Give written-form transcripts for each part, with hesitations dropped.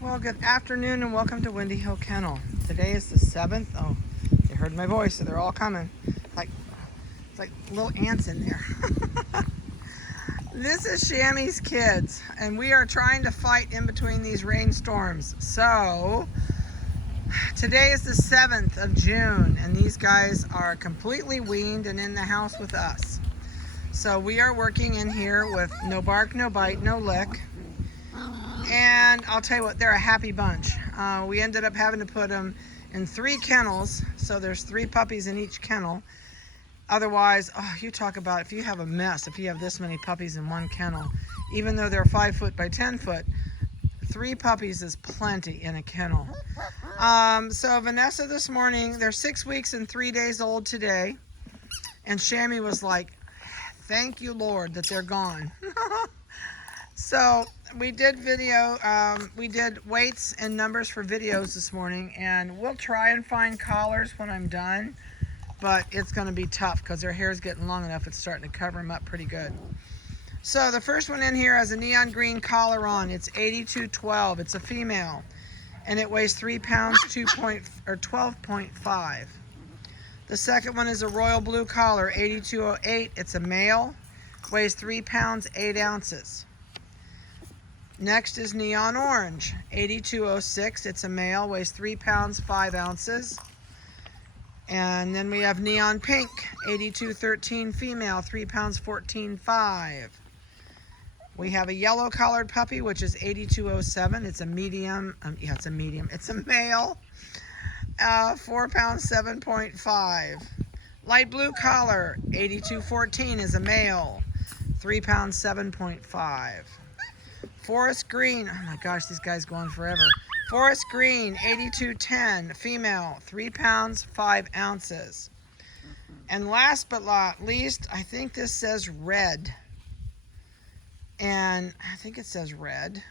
Well, good afternoon and welcome to Windy Hill Kennel. Today is the 7th. Oh, you heard my voice, so they're all coming. It's like little ants in there. This is Shammy's kids, and we are trying to fight in between these rainstorms. So, today is the 7th of June, and these guys are completely weaned and in the house with us. So we are working in here with no bark, no bite, no lick. And I'll tell you what, they're a happy bunch. We ended up having to put them in 3 kennels, so there's 3 puppies in each kennel. Otherwise, you talk about if you have a mess, if you have this many puppies in one kennel, even though they're 5 foot by 10 foot, 3 puppies is plenty in a kennel. So Vanessa this morning, they're 6 weeks and 3 days old today, and Shammy was like, thank you, Lord, that they're gone. So we did we did weights and numbers for videos this morning, and we'll try and find collars when I'm done, but it's going to be tough because their hair is getting long enough. It's starting to cover them up pretty good. So the first one in here has a neon green collar on. It's 8212. It's a female, and it weighs 3 pounds, 12.5. The second one is a royal blue collar, 8208. It's a male, weighs 3 pounds, 8 ounces. Next is neon orange, 8206. It's a male, weighs 3 pounds, 5 ounces. And then we have neon pink, 8213, female, 3 pounds, 14.5. We have a yellow collared puppy, which is 8207. It's a medium. It's a medium. It's a male, 4 pounds, 7.5. Light blue collar, 8214, is a male, 3 pounds, 7.5. Forest green, oh my gosh, these guys go on forever. Forest green, 8210, female, 3 pounds, 5 ounces. And last but not least, I think this says red. And I think it says red.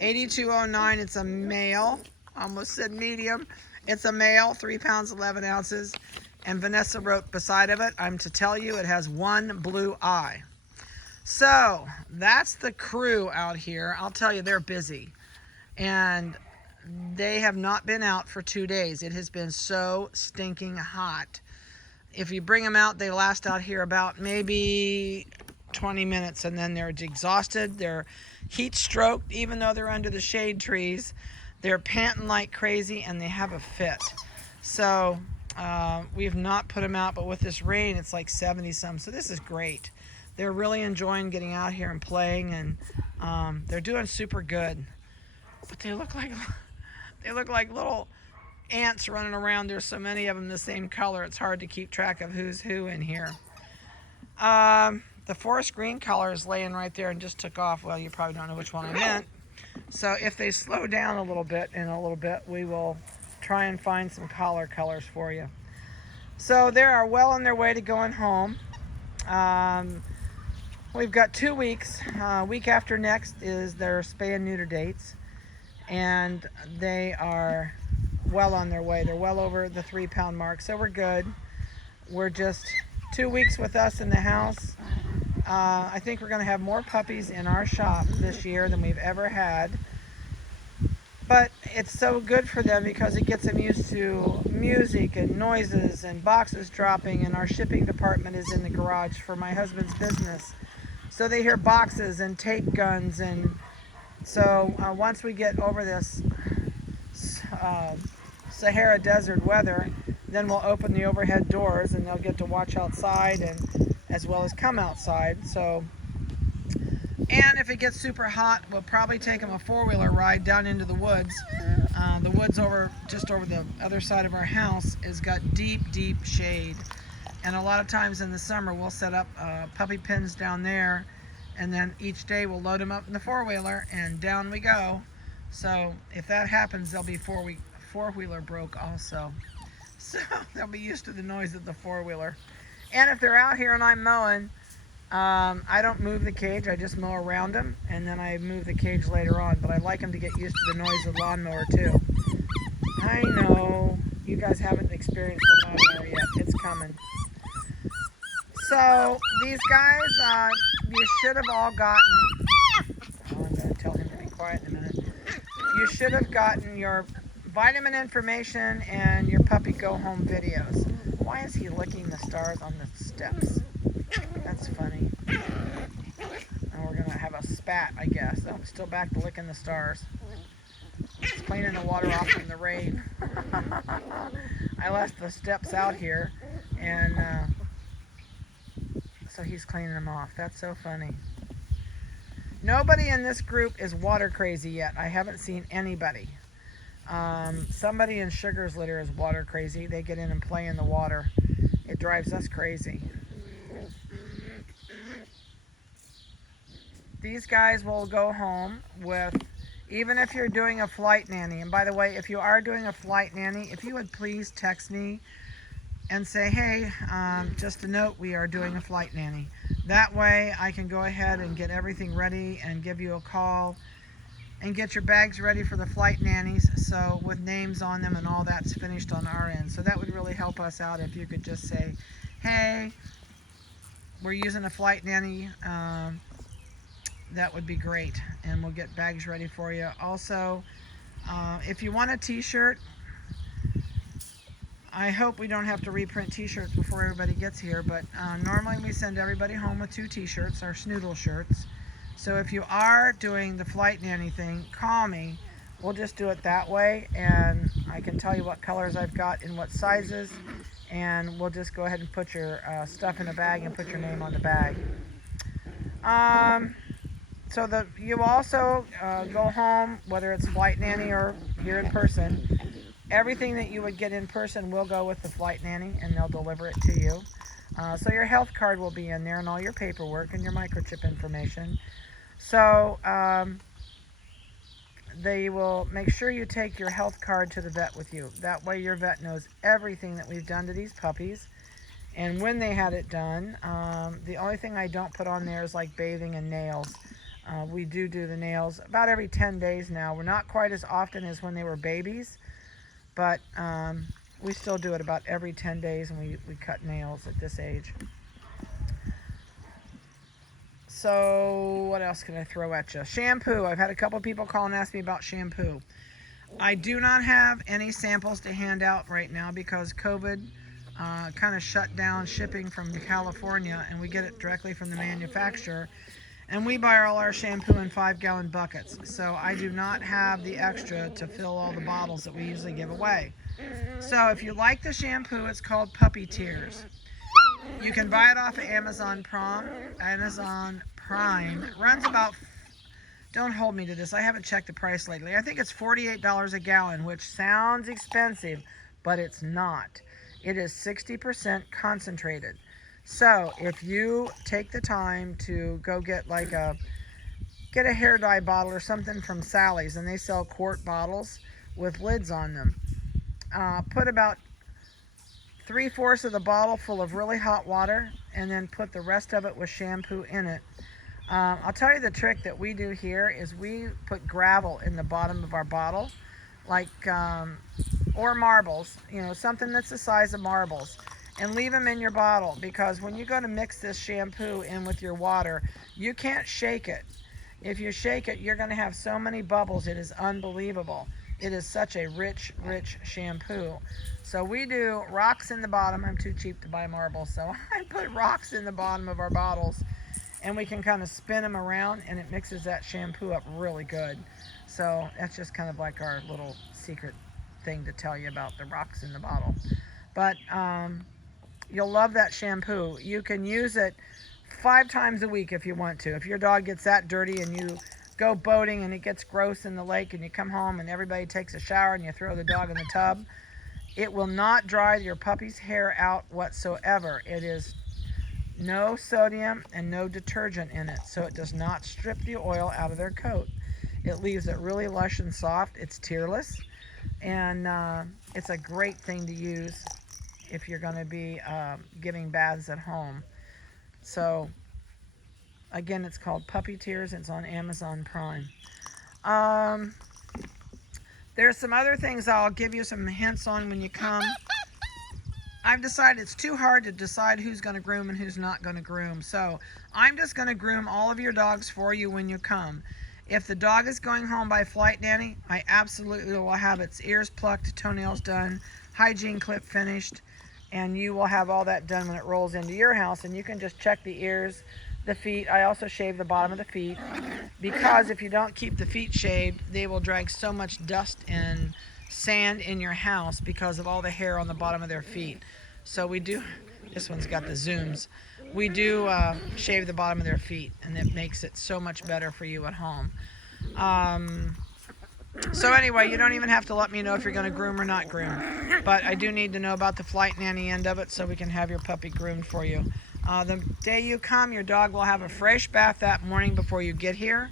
8209, it's a male, almost said medium. It's a male, 3 pounds, 11 ounces. And Vanessa wrote beside of it, I'm to tell you, it has 1 blue eye. So that's the crew out here. I'll tell you, they're busy, and they have not been out for 2 days. It has been so stinking hot. If you bring them out, they last out here about maybe 20 minutes, and then they're exhausted. They're heat stroked, even though they're under the shade trees. They're panting like crazy, and they have a fit. So we've not put them out, but with this rain, it's like 70 some. So this is great. They're really enjoying getting out here and playing, and they're doing super good. But they look like little ants running around. There's so many of them the same color. It's hard to keep track of who's who in here. The forest green color is laying right there and just took off. Well, you probably don't know which one I meant. So if they slow down a little bit, we will try and find some collar colors for you. So they are well on their way to going home. We've got 2 weeks. Week after next is their spay and neuter dates, and they are well on their way. They're well over the 3 pound mark, so we're good. We're just 2 weeks with us in the house. I think we're going to have more puppies in our shop this year than we've ever had, but it's so good for them because it gets them used to music and noises and boxes dropping, and our shipping department is in the garage for my husband's business. So they hear boxes and tape guns, and so once we get over this Sahara desert weather, then we'll open the overhead doors and they'll get to watch outside and as well as come outside. So, and if it gets super hot, we'll probably take them a 4-wheeler ride down into the woods. The woods just over the other side of our house has got deep shade. And a lot of times in the summer, we'll set up puppy pens down there, and then each day we'll load them up in the 4-wheeler, and down we go. So if that happens, they'll be 4-wheeler broke also. So they'll be used to the noise of the 4-wheeler. And if they're out here and I'm mowing, I don't move the cage. I just mow around them, and then I move the cage later on. But I like them to get used to the noise of the lawnmower too. I know you guys haven't experienced the lawnmower yet. It's coming. So these guys, you should have all gotten. Oh, I'm going to tell him to be quiet in a minute. you should have gotten your vitamin information and your puppy go home videos. Why is he licking the stars on the steps? That's funny. And we're gonna have a spat, I guess. Oh, still back to licking the stars. It's cleaning the water off from the rain. I left the steps out here, and so he's cleaning them off. That's so funny. Nobody in this group is water crazy yet. I haven't seen anybody. Somebody in Sugar's litter is water crazy. They get in and play in the water. It drives us crazy. These guys will go home with, even if you're doing a flight nanny. And by the way, if you are doing a flight nanny, if you would please text me and say, hey, just a note, we are doing a flight nanny. That way I can go ahead and get everything ready and give you a call and get your bags ready for the flight nannies, so with names on them and all that's finished on our end. So that would really help us out if you could just say, hey, we're using a flight nanny. That would be great, and we'll get bags ready for you. Also, if you want a t-shirt, I hope we don't have to reprint t-shirts before everybody gets here, but normally we send everybody home with 2 t-shirts, our schnoodle shirts. So if you are doing the flight nanny thing, call me. We'll just do it that way, and I can tell you what colors I've got in what sizes, and we'll just go ahead and put your stuff in a bag and put your name on the bag. So you also go home, whether it's flight nanny or here in person. Everything that you would get in person will go with the flight nanny, and they'll deliver it to you. So your health card will be in there, and all your paperwork and your microchip information. So they will make sure you take your health card to the vet with you. That way your vet knows everything that we've done to these puppies and when they had it done. The only thing I don't put on there is like bathing and nails. We do the nails about every 10 days now. We're not quite as often as when they were babies, but we still do it about every 10 days, and we cut nails at this age. So what else can I throw at you? Shampoo. I've had a couple people call and ask me about shampoo. I do not have any samples to hand out right now because COVID kind of shut down shipping from California, and we get it directly from the manufacturer. And we buy all our shampoo in 5-gallon buckets. So I do not have the extra to fill all the bottles that we usually give away. So if you like the shampoo, it's called Puppy Tears. You can buy it off of Amazon Prime. It runs about, don't hold me to this, I haven't checked the price lately. I think it's $48 a gallon, which sounds expensive, but it's not. It is 60% concentrated. So if you take the time to go get get a hair dye bottle or something from Sally's, and they sell quart bottles with lids on them, put about 3/4 of the bottle full of really hot water, and then put the rest of it with shampoo in it. I'll tell you the trick that we do here is we put gravel in the bottom of our bottle, or marbles, something that's the size of marbles, and leave them in your bottle, because when you go to mix this shampoo in with your water, you can't shake it. If you shake it, you're going to have so many bubbles, it is unbelievable. It is such a rich, rich shampoo. So we do rocks in the bottom. I'm too cheap to buy marbles, so I put rocks in the bottom of our bottles, and we can kind of spin them around, and it mixes that shampoo up really good. So that's just kind of like our little secret thing to tell you about the rocks in the bottle. But you'll love that shampoo. You can use it 5 times a week if you want to. If your dog gets that dirty and you go boating and it gets gross in the lake and you come home and everybody takes a shower and you throw the dog in the tub, it will not dry your puppy's hair out whatsoever. It is no sodium and no detergent in it, so it does not strip the oil out of their coat. It leaves it really lush and soft. It's tearless, and it's a great thing to use if you're going to be giving baths at home. So again, it's called Puppy Tears. It's on Amazon Prime. There's some other things I'll give you some hints on when you come. I've decided it's too hard to decide who's going to groom and who's not going to groom. So I'm just going to groom all of your dogs for you when you come. If the dog is going home by flight nanny, I absolutely will have its ears plucked, toenails done, hygiene clip finished, and you will have all that done when it rolls into your house. And you can just check the ears, the feet. I also shave the bottom of the feet, because if you don't keep the feet shaved, they will drag so much dust and sand in your house because of all the hair on the bottom of their feet. So we do, this one's got the zooms. We do shave the bottom of their feet, and it makes it so much better for you at home. So anyway, you don't even have to let me know if you're going to groom or not groom. But I do need to know about the flight nanny end of it so we can have your puppy groomed for you. The day you come, your dog will have a fresh bath that morning before you get here.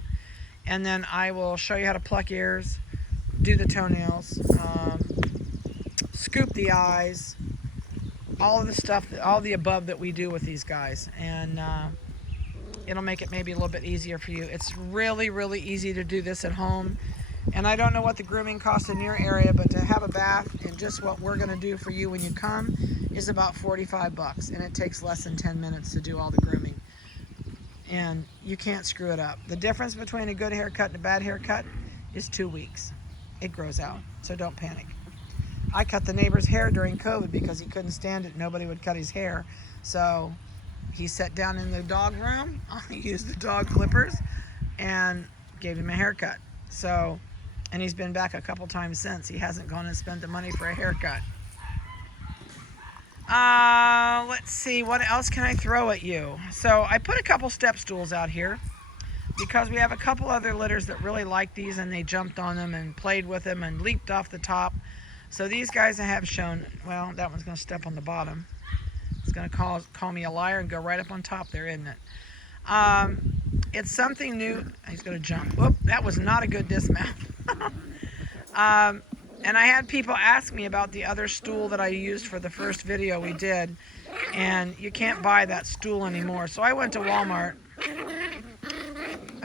And then I will show you how to pluck ears, do the toenails, scoop the eyes, all of the stuff, all the above that we do with these guys. And it'll make it maybe a little bit easier for you. It's really, really easy to do this at home. And I don't know what the grooming costs in your area, but to have a bath and just what we're going to do for you when you come is about $45. And it takes less than 10 minutes to do all the grooming. And you can't screw it up. The difference between a good haircut and a bad haircut is 2 weeks. It grows out, so don't panic. I cut the neighbor's hair during COVID because he couldn't stand it. Nobody would cut his hair. So he sat down in the dog room. I used the dog clippers and gave him a haircut. So, and he's been back a couple times since. He hasn't gone and spent the money for a haircut. Let's see, what else can I throw at you? So I put a couple step stools out here because we have a couple other litters that really like these, and they jumped on them and played with them and leaped off the top. So these guys have shown, well, that one's going to step on the bottom. It's going to call me a liar and go right up on top there, isn't it? It's something new. He's going to jump. Whoop, that was not a good dismount. And I had people ask me about the other stool that I used for the first video we did. And you can't buy that stool anymore. So I went to Walmart.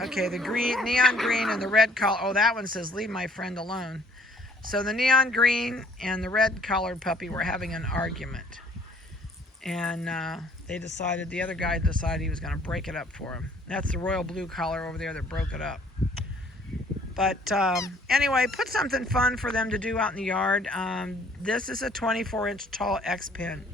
Okay, the green, neon green and the red collar. Oh, that one says, leave my friend alone. So the neon green and the red collared puppy were having an argument. And the other guy decided he was going to break it up for him. That's the royal blue collar over there that broke it up. But anyway, put something fun for them to do out in the yard. This is a 24-inch tall X-pin.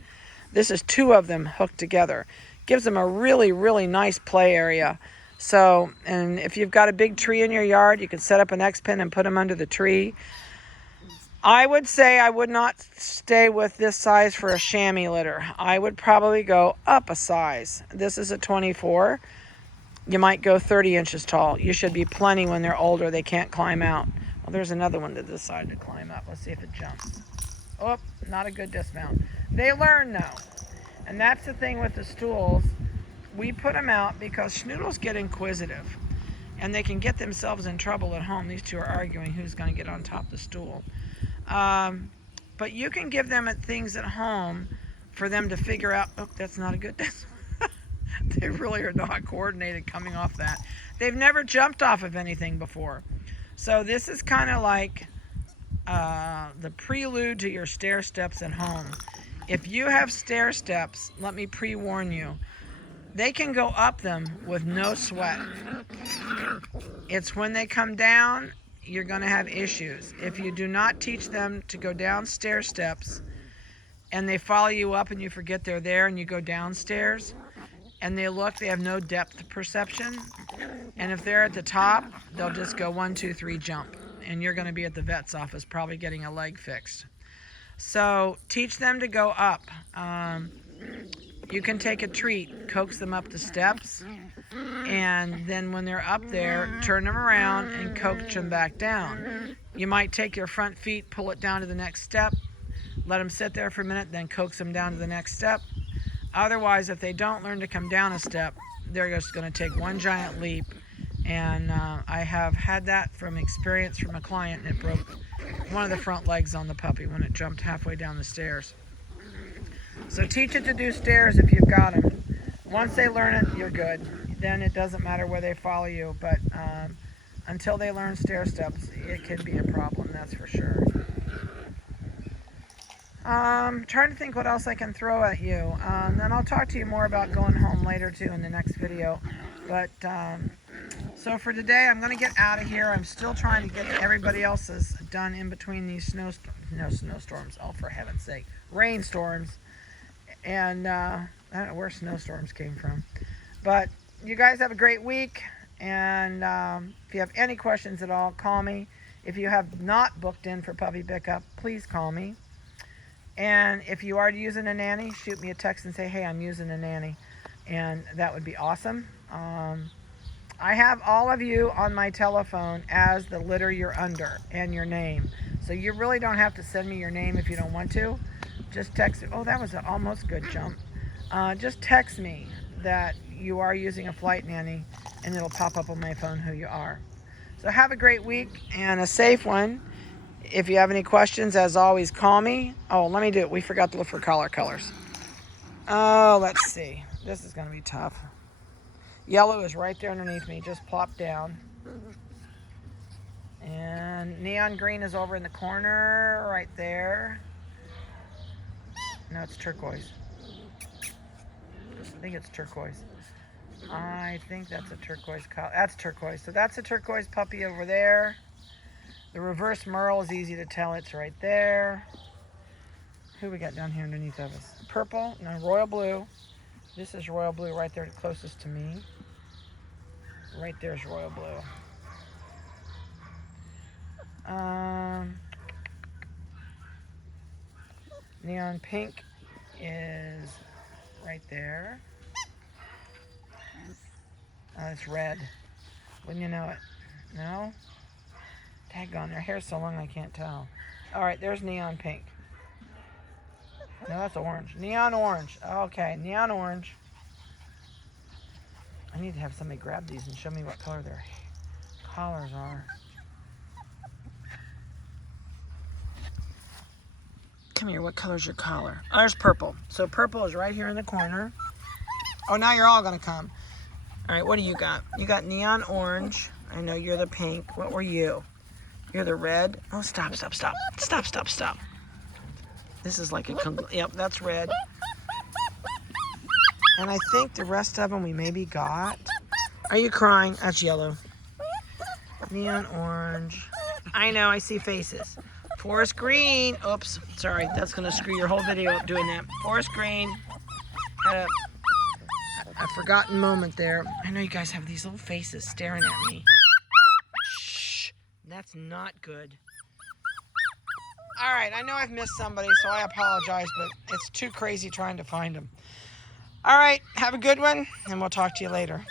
This is 2 of them hooked together. Gives them a really, really nice play area. So, and if you've got a big tree in your yard, you can set up an X-pin and put them under the tree. I would say I would not stay with this size for a chamois litter. I would probably go up a size. This is a 24. You might go 30 inches tall. You should be plenty when they're older. They can't climb out. Well, there's another one that decided to climb up. Let's see if it jumps. Oh, not a good dismount. They learn though. And that's the thing with the stools. We put them out because schnoodles get inquisitive. And they can get themselves in trouble at home. These two are arguing who's going to get on top of the stool. But you can give them things at home for them to figure out, oh, that's not a good dismount. They really are not coordinated coming off that. They've never jumped off of anything before. So this is kind of like the prelude to your stair steps at home. If you have stair steps, let me pre-warn you, they can go up them with no sweat. It's when they come down, you're going to have issues. If you do not teach them to go down stair steps and they follow you up and you forget they're there and you go downstairs, and they look, they have no depth perception. And if they're at the top, they'll just go 1, 2, 3, jump. And you're going to be at the vet's office probably getting a leg fixed. So teach them to go up. You can take a treat, coax them up the steps. And then when they're up there, turn them around and coax them back down. You might take your front feet, pull it down to the next step. Let them sit there for a minute, then coax them down to the next step. Otherwise, if they don't learn to come down a step, they're just going to take one giant leap. And I have had that from experience from a client, and it broke one of the front legs on the puppy when it jumped halfway down the stairs. So teach it to do stairs if you've got them. Once they learn it, you're good. Then it doesn't matter where they follow you. But until they learn stair steps, it can be a problem, that's for sure. Trying to think what else I can throw at you. Then I'll talk to you more about going home later too in the next video. But So for today, I'm going to get out of here. I'm still trying to get everybody else's done in between these snowstorms. Oh, for heaven's sake. Rainstorms. And I don't know where snowstorms came from. But you guys have a great week. And if you have any questions at all, call me. If you have not booked in for puppy pickup, please call me. And if you are using a nanny, shoot me a text and say, hey, I'm using a nanny. And that would be awesome. I have all of you on my telephone as the litter you're under and your name. So you really don't have to send me your name if you don't want to. Just text me. Oh, that was an almost good jump. Just text me that you are using a flight nanny, and it'll pop up on my phone who you are. So have a great week and a safe one. If you have any questions, as always, call me. Oh, let me do it. We forgot to look for collar colors. Oh, let's see. This is going to be tough. Yellow is right there underneath me. Just plop down. And neon green is over in the corner right there. No, it's turquoise. I think it's turquoise. I think that's a turquoise color. That's turquoise. So that's a turquoise puppy over there. The reverse merle is easy to tell. It's right there. Who we got down here underneath of us? Purple. No, royal blue. This is royal blue right there, closest to me. Right there's royal blue. Neon pink is right there. Oh, it's red. Wouldn't you know it? No? Daggone, their hair's so long I can't tell. All right, there's neon pink. No, that's orange. Neon orange. Okay, neon orange. I need to have somebody grab these and show me what color their collars are. Come here, what color's your collar? Oh, there's purple. So purple is right here in the corner. Oh, now you're all gonna come. All right, what do you got? You got neon orange. I know you're the pink. What were you? You're the red. Oh, stop. This is like a, yep, that's red. And I think the rest of them we maybe got. Are you crying? That's yellow. Neon orange. I know, I see faces. Forest green. Oops, sorry. That's going to screw your whole video up doing that. Forest green. A forgotten moment there. I know you guys have these little faces staring at me. Shh. That's not good. All right, I know I've missed somebody, so I apologize, but it's too crazy trying to find them. All right, have a good one, and we'll talk to you later.